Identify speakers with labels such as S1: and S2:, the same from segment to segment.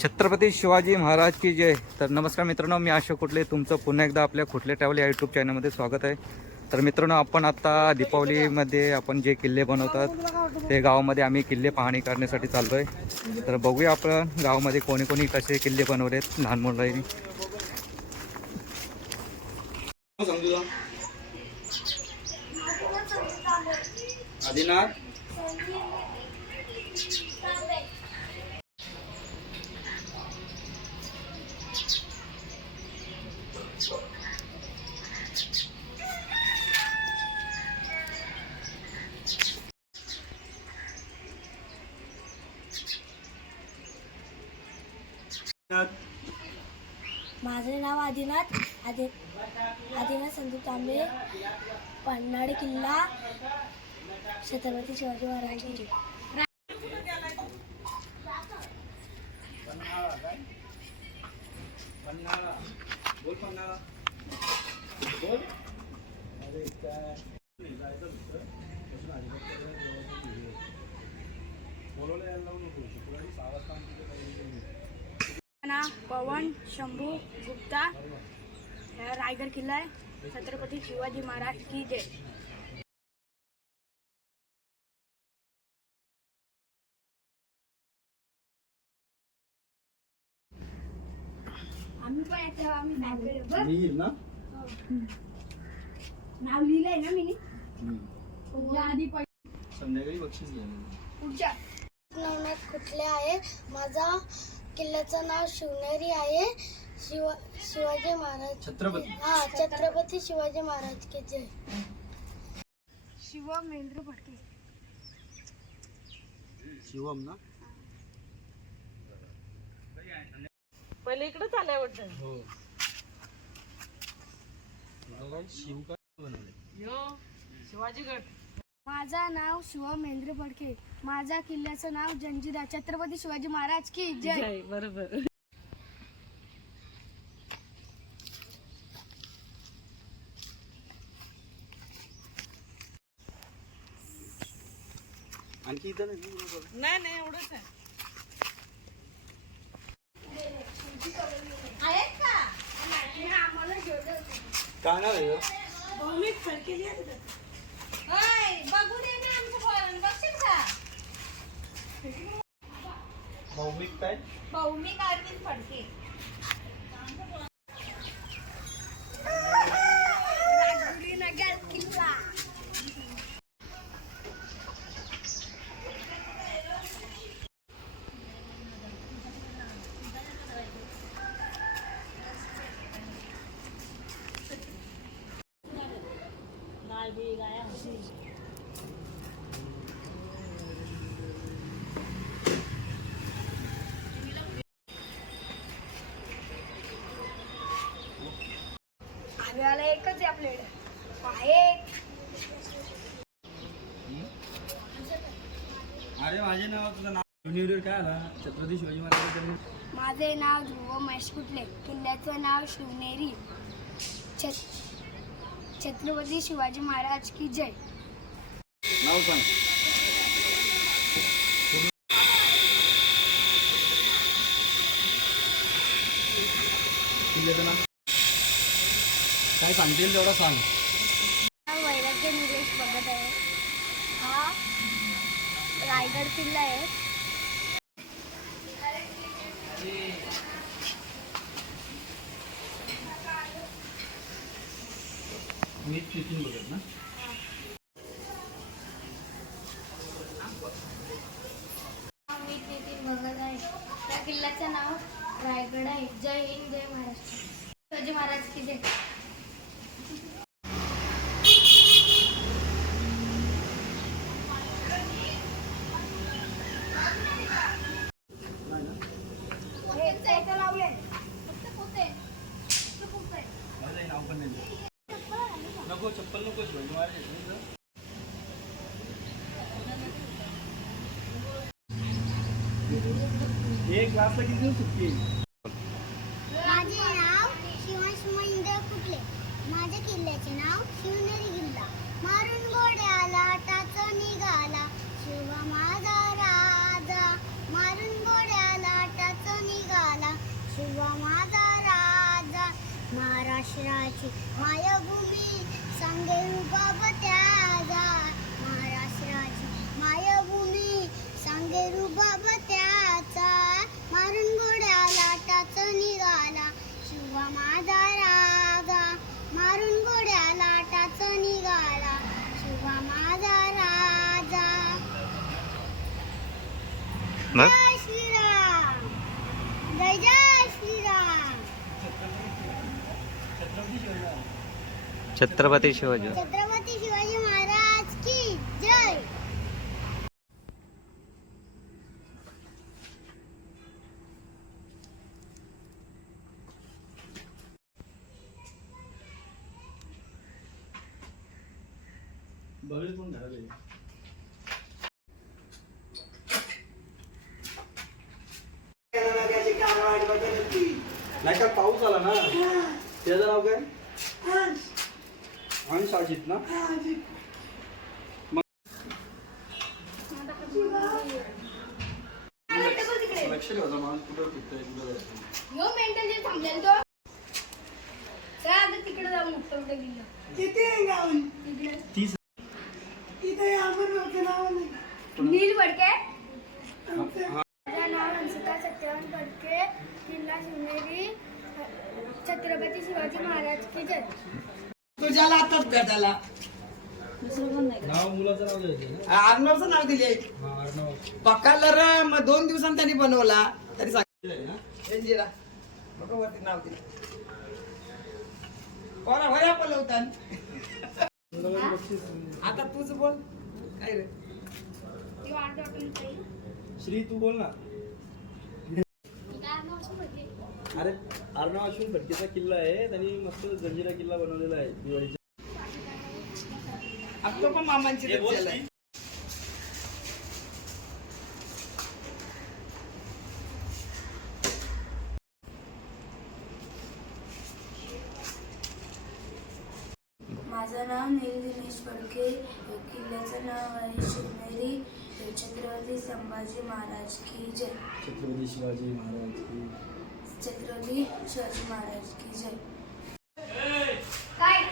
S1: छत्रपती शिवाजी महाराज की जय. तर नमस्कार मित्रांनो मी अशोक कुठले तुमचं पुन्हा एकदा आपल्या कुठले ट्रॅव्हल या यूट्यूब चॅनलमध्ये स्वागत आहे. तर मित्रांनो आपण आता दीपावलीमध्ये आपण जे किल्ले बनवतात ते गावामध्ये आम्ही किल्ले पाहणी करण्यासाठी चाललो आहे तर बघूया आपण गावामध्ये कोणी कोणी कसे किल्ले बनवलेत लहान मुलांनी. आदिनाथ
S2: माझे नाव आदिनाथ आदि आदिनाथ संदीप तांबे पन्हाळ किल्ला छत्रपती शिवाजी महाराजांची पवन शंभू गुप्ता रायगड किल्ला आहे. छत्रपती शिवाजी महाराज की जय. आम्ही पण येतो आम्ही नाव
S1: ना?
S2: नाव लिहिलंय ना मी आधी
S1: संध्याकाळी बक्षीस घ्या.
S2: पुढच्या. नवनाथ कुठले आहे? माझा किल्ल्याचं नाव शिवनेरी आहे. शिव शिवाजी महाराज.
S1: छत्रपती.
S2: हा छत्रपती शिवाजी महाराज के जय. शिव मेंद्र फडके
S1: शिवम ना?
S3: पहिले इकडे आलंय वाटतं.
S1: हो. तुला काय शिव काय बनवले
S3: यो शिवाजी गड
S2: माझा नाव शिव मेंद्र फडके. माझा किल्ल्याचं नाव जंजिरा. छत्रपती शिवाजी महाराज की जय.
S3: जय बरोबर.
S1: आणखी इथं नाही
S3: नाही नाही एवढंच आहे.
S1: काय नाव आहे? भौमिक काय?
S2: भौमिक अरविंद फडके. नगर किल्ला आम्हाला एकच आहे आपल्याकडे. आहे
S1: अरे माझे नाव तुझं नाव? काय आला? छत्रपती शिवाजी महाराज
S2: माझे नाव ध्रुव महेश कुटले किल्ल्याचं नाव शिवनेरी. छत छत्रपती शिवाजी महाराज की जय.
S1: नाव सांग किल्ल्याचं नाव सांगतील तेवढं सांग.
S2: वैराग्य निलेश बघत आहे. हा रायगड किल्ला आहे.
S1: मी तिथून बघत ना.
S2: क्लासला किती सुट्टी माझे नाव शिवांश महेंद्र कुठले? माझ्या
S1: किल्ल्याचे नाव शिवनेरी किल्ला. मारून घोडे आला टाच निघाला. शिवा माझा राजा. मारून घोडे आला टाच
S2: निघाला.
S4: शिवा माझा राजा. महाराष्ट्राची मायभूमी. सांगेल बाब त्याजा महाराष्ट्राची मायभूमी. सांगेल बाब त्या माझा राजा मारून गोड्या लाटाच निघाला. शिवा माझा राजा. जय श्रीराम. जय जय श्रीराम.
S5: छत्रपती शिवाजी.
S4: छत्रपती शिवाजी महाराज की जय
S1: नाही का पाऊस आला ना. त्याचं नाव काय अंश अजित ना लक्ष ठेवायचं माणूस कुठं फिरतोय कुठं जायचं
S6: यो मेंटल जे थांबलेला तो चला आता तिकडे जाऊ मोठं मोठं गेलं नील फडके माझं नाव हंसिका सत्यवान फडके किल्ला शिवनेरी छत्रपती शिवाजी महाराज की जय.
S7: तुझ्याला आताच भेटायला
S1: नाव मुलाचं नाव द्यायचं ना?
S7: अर्णवचं नाव दिले पक्काला र मग दोन दिवसांनी त्यांनी बनवला तरी सांगितलं नाव दिलं. कोणा वया पलवतान. आता तूच बोल. काय रे.
S1: श्री तू बोल ना
S6: काय नाव असं म्हणजे?
S1: अरे अर्णव अश्विन भटकेचा किल्ला आहे त्यांनी मस्त जंजिरा किल्ला बनवलेला आहे दिवाळीच्या.
S7: आता तो पण मामांची
S1: हे बोल
S7: रचना
S1: श्री.
S7: आहे.
S2: माझं दिनेश फडके किल्ल्याचं नाव आहे शिवनेरी छत्रपती संभाजी महाराज की जय.
S1: छत्रपती शिवाजी महाराज की
S2: छत्रपती शिवाजी महाराज की जय.
S6: काय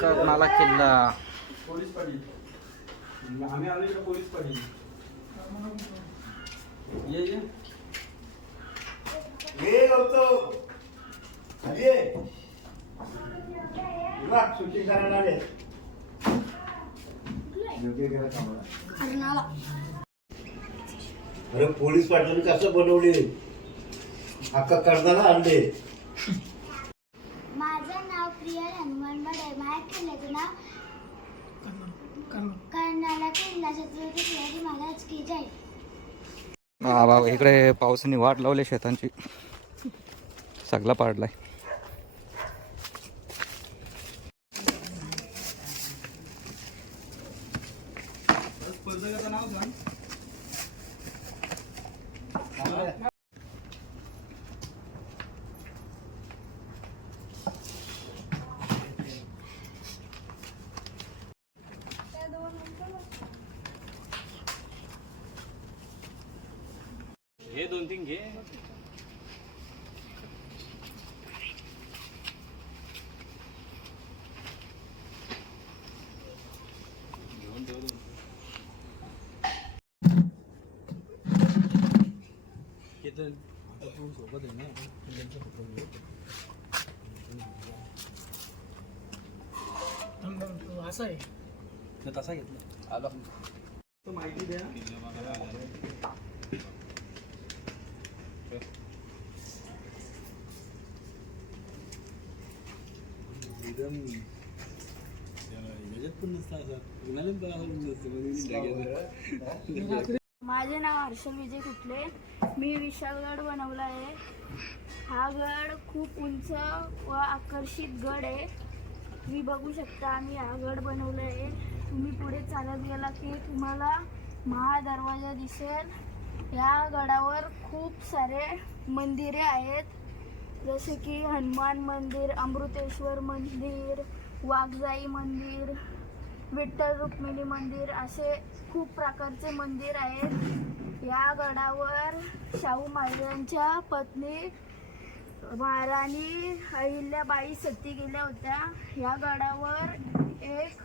S5: कर्नाला किल्ला.
S1: पोलीस पाटील. आम्ही आलो इकडे पोलीस पाटील. ये ये.
S8: खाली ये. बघ, शूटिंग करायला आले. योग्य गेला कामाला.
S6: अर्नाळा
S8: अरे पोलीस पाटलांनी कसं बनवले? अक्का कर्जाला आणले.
S4: माझं नाव प्रिया हनुमान बडे. माझ्या किल्ल्याचं नाव कर्नाला किल्ला छत्रपती शिवाजी महाराज की जय.
S5: हा बाबा इकडे पावसाने वाट लावली शेतांची. सगळा पाडलाय
S1: स्पर्धकाचं नाव सांग हे दोन तीन घे घेऊन ठेव दोन. केतन आता तू सोबत आहे ना आपण त्यांचा फोटो घेऊ. तर तसा घेतला आलो तो माहिती द्या. एकदम.
S6: माझे नाव हर्षल विजय कुठले. मी विशालगड बनवला आहे हा गड खूप उंच व आकर्षित गड आहे. तुम्ही बघू शकता आम्ही हा गड बनवला आहे तुम्ही पुढे चालत गेला की तुम्हाला महादरवाजा दिसेल. या गडावर खूप सारे मंदिरे आहेत. जसे की हनुमान मंदिर अमृतेश्वर मंदिर वाघजाई मंदिर विठ्ठल रुक्मिणी मंदिर असे खूप प्रकारचे मंदिर आहेत. या गडावर शाहू महाराजांच्या पत्नी महाराणी अहिल्याबाई सती गेल्या होत्या. ह्या गडावर एक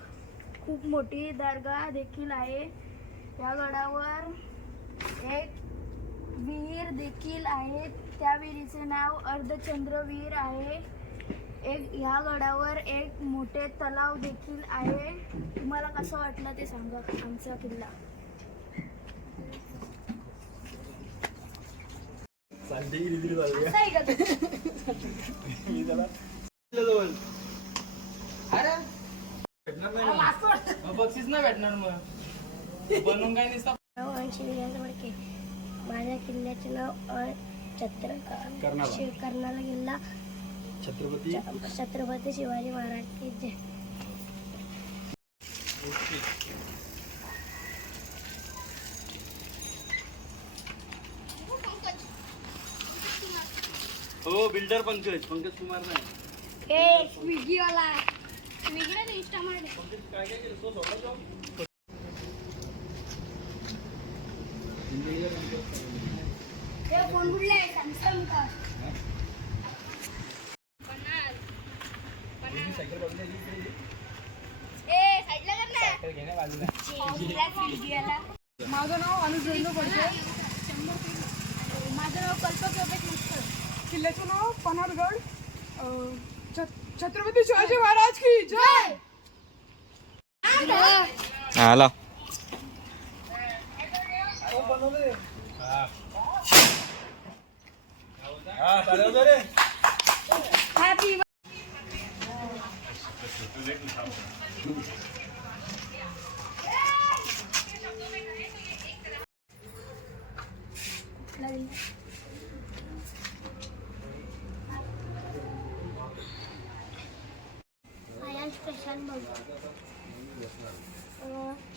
S6: खूप मोठी दर्गा देखील आहे. या गडावर एक विहीर देखील आहे त्या विहिरीचे नाव अर्धचंद्र विहीर आहे. एक ह्या गडावर एक मोठे तलाव देखील आहे. तुम्हाला कसं वाटलं ते सांगा आमचा किल्ला? आहे का ते?
S9: बक्षीस नाही भेटणार मग. बनवून काय नसतं
S2: वंशी विजय माझ्या किल्ल्याचे नाव छत्र कर्नाला. किल्ला.
S1: छत्रपती.
S2: छत्रपती शिवाजी महाराज की जय
S1: हो बिल्डर पंकज पंकज कुमार नाही.
S6: ए स्विगीवाला स्विगीला इंस्टा मार फोन कुठला आहे? सॅमसंग का ए साईडला कर ना स्विगीवाला
S4: माझं नाव अनुज रेणू पडते
S6: माझं नाव कल्पक योगेश मस्कर
S4: किल्ल्याचं नाव पन्हारगड अं, छत- छत्रपती शिवाजी महाराज की जय
S5: आला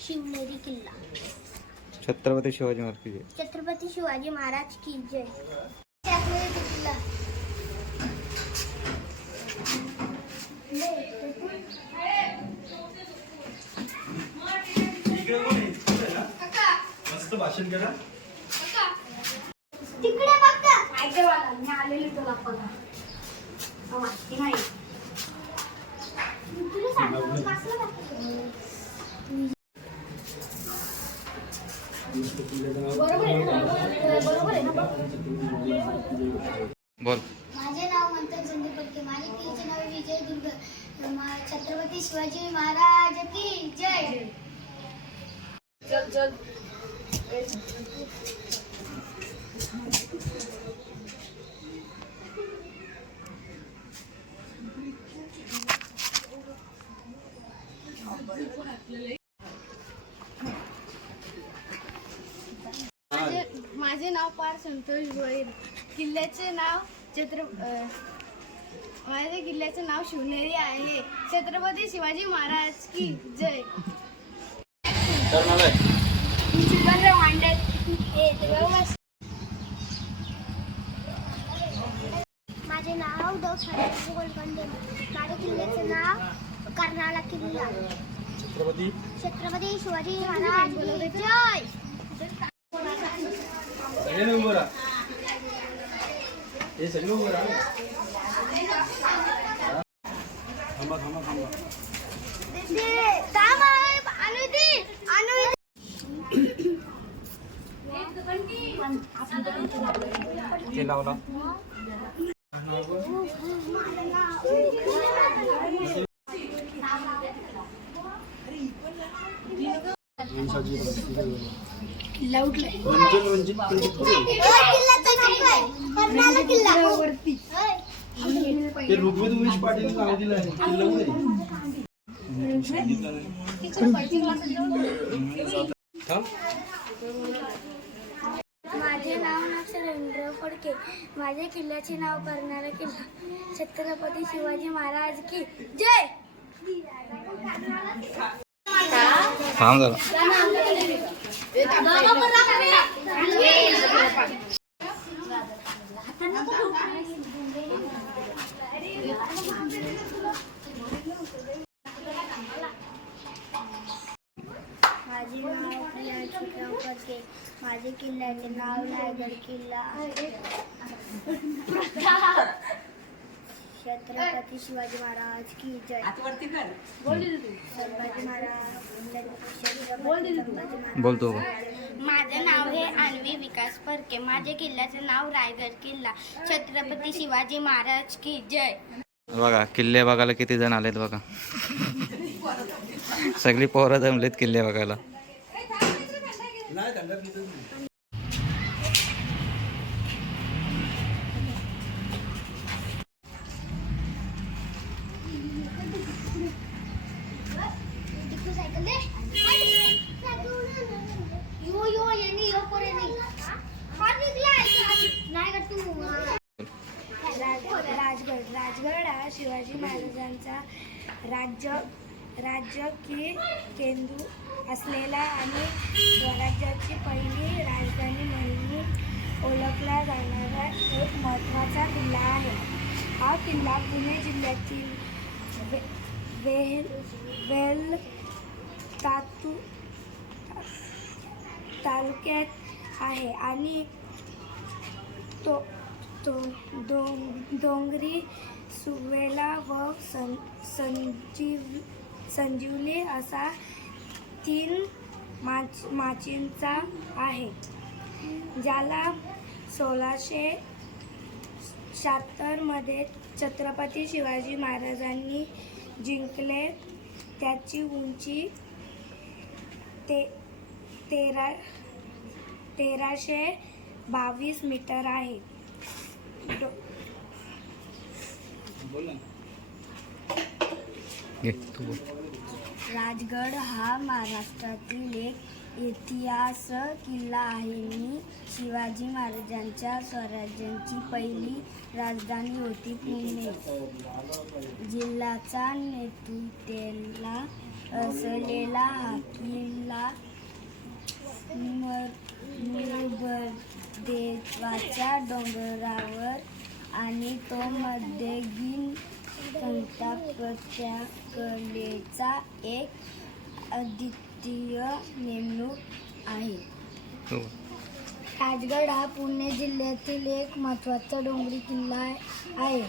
S2: शिवनेरी किल्ला.
S5: छत्रपती शिवाजी महाराज की जय.
S2: छत्रपती शिवाजी महाराज की जय. शिवनेरी किल्ला
S1: मस्त भाषण करा
S2: तिकडे बघा
S6: ऐकवाला मी आलेली तुला पगा माहिती नाही
S2: तुला सांगतो कसलं दाखवतो?
S6: बरोबर आहे ना बरोबर आहे ना
S5: बोल
S2: माझे नाव मंथन संदीप पटके माझे किल्ल्याचे नाव विजय दुर्ग मा- छत्रपती शिवाजी महाराज की जय
S4: चल चल
S6: माझे माझे नाव पार संतोष गोईल किल्ल्याचे नाव छत्र अं, माझ्या किल्ल्याचे नाव शिवनेरी आहे. छत्रपती शिवाजी महाराज की जय.
S2: माझे नाव माझ्या किल्ल्याचे नाव कर्नाळा किल्ला.
S1: छत्रपती.
S2: छत्रपती शिवाजी महाराज की जय.
S1: सगळे उभं राहा हे सगळे उभं राहा थांबा थांबा थांबा
S2: थांब अनुदी अनुदी
S5: ते लावला
S1: वंचित वंचित पंडित
S2: कर्नाळा किल्ला
S1: ते ऋग्वेद उमेश पाटील नाव दिलं आहे
S2: माझे नाव सुरेंद्र फडके. माझ्या किल्ल्याचे नाव करणारा किल्ला छत्रपती शिवाजी महाराज की जय!
S5: थांब जरा.
S2: फडके माझे किल्ल्याचे नाव रायगड किल्ला आहे. छत्रपती शिवाजी महाराज की जय. संभाजी महाराज
S5: बोलतो
S6: माझं नाव हे अन्वी विकास फरके माझे किल्ल्याचं नाव रायगड किल्ला. छत्रपती शिवाजी महाराज की जय.
S5: बघा किल्ले बघायला किती जण आलेत बघा. सगळी पोरं जमलेत किल्ले बघायला
S2: यो यो यांनी यो पोरे नाही नाही का तू राजगड राजगड हा शिवाजी महाराजांचा राज्य राज्य की केंदू असलेला आणि स्वराज्याची पहिली राजधानी म्हणून ओळखला जाणारा एक महत्त्वाचा किल्ला आहे. हा किल्ला पुणे जिल्ह्यातील वे वेल वेल तातू तालुक्यात आहे आणि तो तो डोंग डोंगरी सुवेला व सं संजीव संजीवली असा तीन माच माचींचा आहे ज्याला सोळाशे शहात्तरमध्ये छत्रपती शिवाजी महाराजांनी जिंकले. त्याची उंची ते तेरा तेराशे बावीस मीटर आहे.
S5: बोल.
S2: राजगड हा महाराष्ट्रातील एक इतिहास किल्ला आहे. आणि शिवाजी महाराजांच्या स्वराज्याची पहिली राजधानी होती पुणे. जिल्ह्याचा नेतृत्वाला असलेला हा किल्ला देवाच्या डोंगरावर आणि तो मध्यगीन स्थापत्या कलेचा एक अद्वितीय नेमणूक आहे.
S5: तू.
S2: राजगड हा पुणे जिल्ह्यातील एक महत्त्वाचा डोंगरी किल्ला आहे.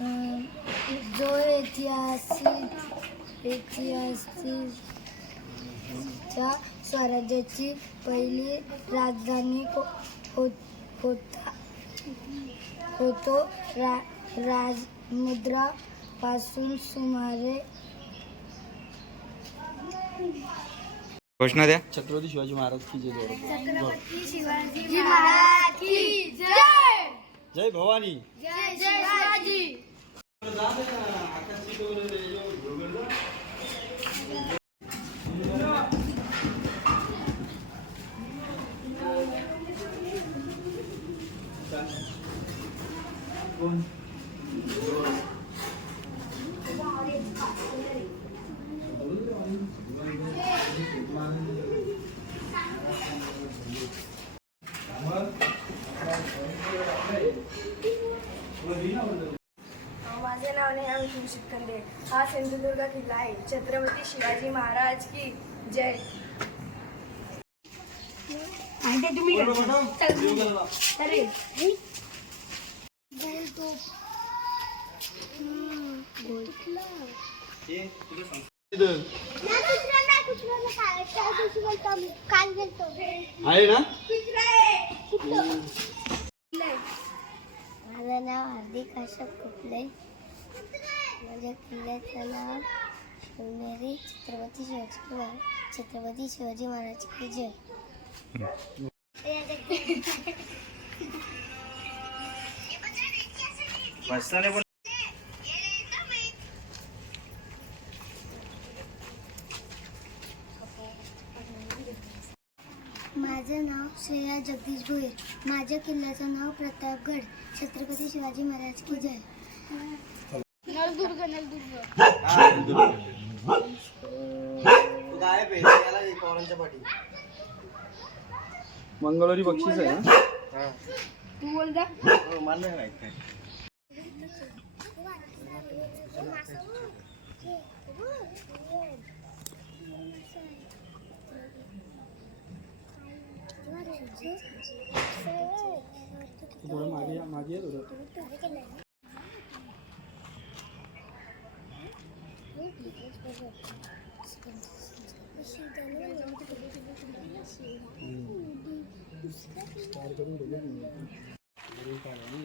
S2: अं, जो ऐतिहासिक ऐतिहासिकच्या स्वराज्याची पहिली राजधानी हो- हो- होता होतो. रा राजमुद्रा पासून सुमारे
S5: घोषणा द्या.
S1: छत्रपती शिवाजी महाराज की जय.
S2: छत्रपती शिवाजी महाराज की जय!
S1: जय भवानी.
S2: जय शिवाजी.
S4: माझे नाव नेहा विष्णू शितखंडे हा सिंधुदुर्ग किल्ला आहे छत्रपती शिवाजी महाराज की जय.
S1: आहे ना?
S2: माझं नाव हार्दिक अशोक कुपले माझ्या किल्ल्याचं नाव शिवनेरी छत्रपती शिवाजी महाराज छत्रपती शिवाजी महाराज की जय. माझं नाव श्रेया जगदीश भोईर. माझ्या किल्ल्याचं नाव प्रतापगड. छत्रपती शिवाजी महाराज की जय.
S1: मंगळवारी बक्षीस आहे ना
S4: तू बोल जा
S1: थोडं मागे या- मागे ये थोडं तयार करून ठेवलं मी. घरी काढा ना.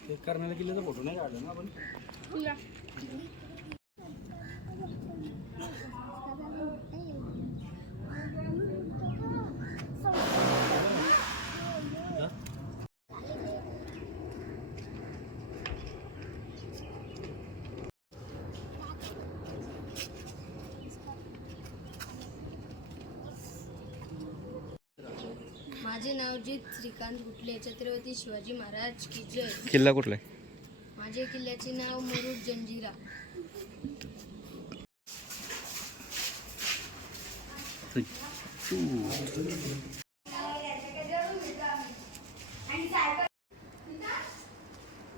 S1: ते कर्नाला किल्ल्याचा फोटो नाही काढला ना आपण
S10: माझे नाव जीत श्रीकांत गुटले छत्रपती शिवाजी महाराज की जय.
S5: किल्ला कुठला आहे?
S10: माझे किल्ल्याचे नाव मुरुड जंजिरा.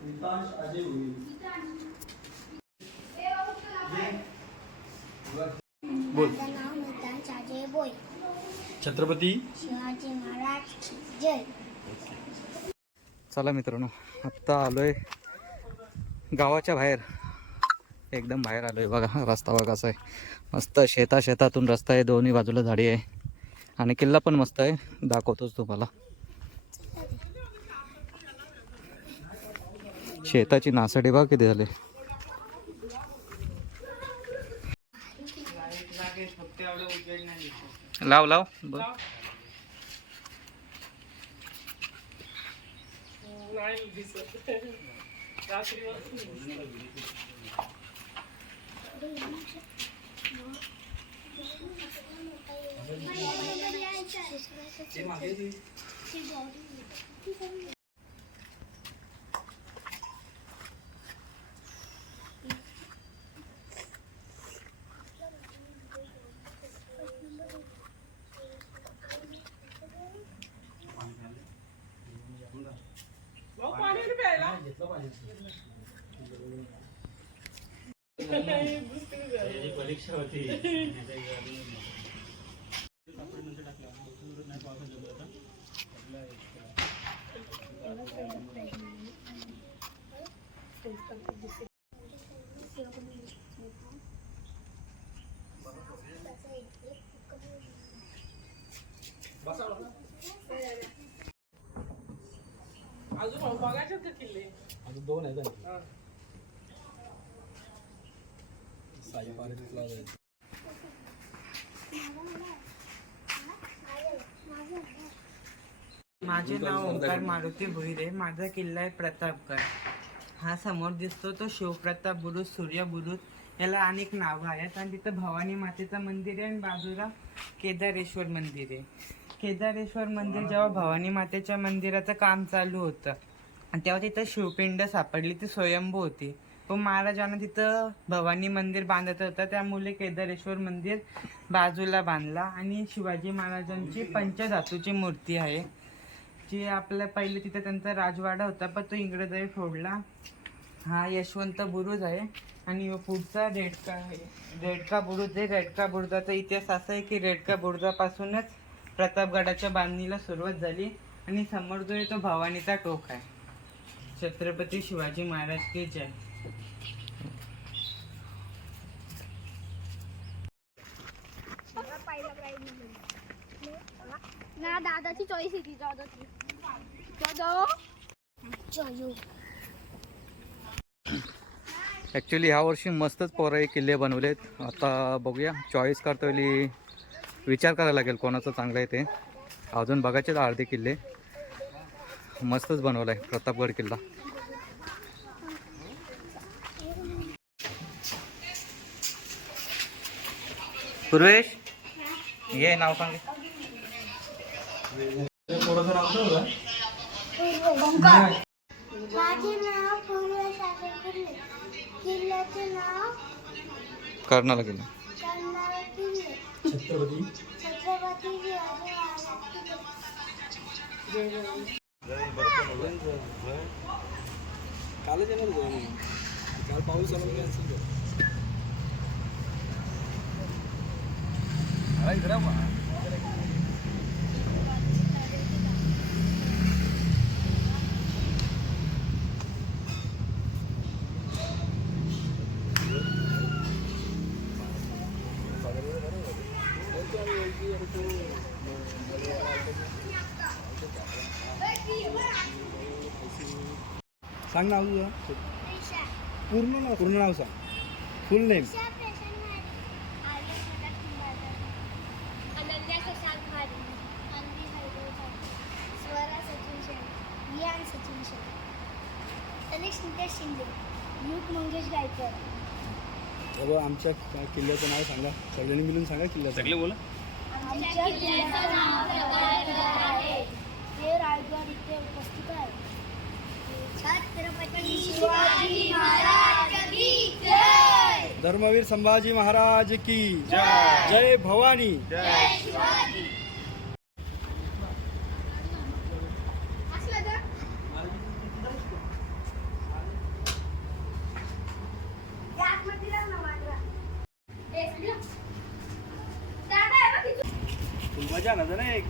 S1: नितांश अजय होईल बोल.
S2: माझं नाव नितांत अजय बोय.
S1: छत्रपती?
S2: शिवाजी महाराज की जय.
S5: चला मित्रांनो आत्ता आलोय गावाच्या बाहेर. एकदम बाहेर आलोय बघा रस्ता बघा असा आहे. मस्त शेता शेतातून रस्ता आहे दोन्ही बाजूला झाडी आहे. आणि किल्ला पण मस्त आहे दाखवतोच तुम्हाला. शेताची नासाडी बघा किती झाले. लाव लाव.
S9: नाही दिसत. रात्री वाजून वाजता अजून बघायचे ते किल्ले.
S1: अजून दोन आहेत
S9: माझे नाव ओंकार मारुती भुईरे. माझा किल्ला आहे प्रतापगड. हा समोर दिसतो तो शिवप्रताप बुरुज सूर्य बुरुज. याला अनेक नावं आहेत आणि तिथं भवानी मातेचं मंदिर आहे आणि बाजूला केदारेश्वर मंदिर आहे. केदारेश्वर मंदिर जेव्हा भवानी मातेच्या मंदिराचं काम चालू होतं आणि तेव्हा तिथं शिवपिंड सापडली ती स्वयंभू होती. पण महाराजांना तिथं भवानी मंदिर बांधत होतं. त्यामुळे केदारेश्वर मंदिर बाजूला बांधला आणि शिवाजी महाराजांची पंचधातूची मूर्ती आहे. जी आपल्या पहिले तिथे त्यांचा राजवाडा होता पण तो इंग्रजांनी फोडला. हा यशवंत बुरुज आहे आणि पुढचा रेडका रेडका बुरुज आहे. रेडका बुरुजाचा इतिहास असा आहे की रेडका बुरुजापासूनच प्रतापगडाच्या बांधणीला सुरुवात झाली आणि समोर जो आहे तो भवानीचा टोक आहे. छत्रपती शिवाजी महाराज की जय.
S6: ना दादाची चॉईस आहे ती दादाची.
S5: ॲक्च्युली ह्या वर्षी मस्तच पोरं किल्ले बनवलेत. आता बघूया. चॉईस करतोली विचार करायला लागेल कोणाचं चांगलं आहे ते. अजून बघायचे अर्धे किल्ले. मस्तच बनवला आहे प्रतापगड किल्ला. पूर्वेश? ये नाव सांगे. कर्नाला किल्ला
S2: कर्नाळ किल्ले
S1: छत्रपती.
S2: छत्रपती शिवाजी महाराज की जय.
S1: कालच येणार होतो आम्ही. काल पाऊस आला सांग नाव तुझं. पूर्ण नाव पूर्ण नाव सांग. Full name
S2: Sachin Shaikh Vihan Sachin Shaikh Tanish Nitesh Shinde. युग मंगेश गायकर
S1: बाबा आमच्या किल्ल्याचं नाव सांगा. सगळ्यांनी मिळून सांगा किल्ल्याचं. सगळे बोला.
S6: आमच्या किल्ल्याचं नाव प्रतापगड आहे. ते रायगड इथे उपस्थित आहे
S2: छत्रपती शिवाजी महाराज की जय
S1: धर्मवीर संभाजी महाराज की जय! भवानी! मजा ना जरा एक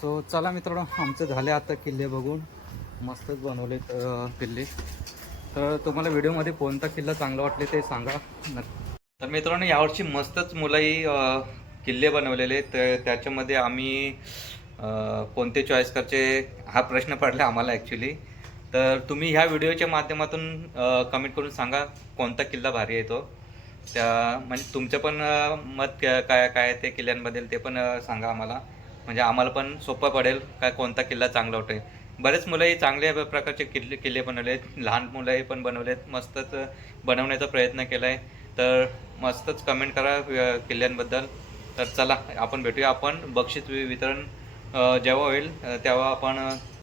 S5: सो चला मित्रांनो आमचं झाले आता किल्ले बघून. मस्तच बनवलेत किल्ले. तर तुम्हाला व्हिडिओमध्ये कोणता किल्ला चांगला वाटले ते सांगा. तर मित्रांनो यावर्षी मस्तच मुलाही किल्ले बनवलेले. तर त्याच्यामध्ये आम्ही कोणते चॉईस करचे हा प्रश्न पडला आम्हाला ॲक्च्युली तर तुम्ही ह्या व्हिडिओच्या माध्यमातून कमेंट करून सांगा कोणता किल्ला भारी आहे तो. त्या म्हणजे तुमचं पण मत काय काय काय आहे ते किल्ल्यांबद्दल ते पण सांगा आम्हाला. म्हणजे आम्हाला पण सोपं पडेल काय कोणता किल्ला चांगला वाटेल बरेच मुलंही चांगल्या प्रकारचे किल्ले किल्ले बनवले आहेत लहान मुलंही पण बनवले आहेत मस्तच बनवण्याचा प्रयत्न केला आहे तर मस्तच कमेंट करा किल्ल्यांबद्दल. तर चला आपण भेटूया. आपण बक्षीस वितरण जेव्हा होईल तेव्हा आपण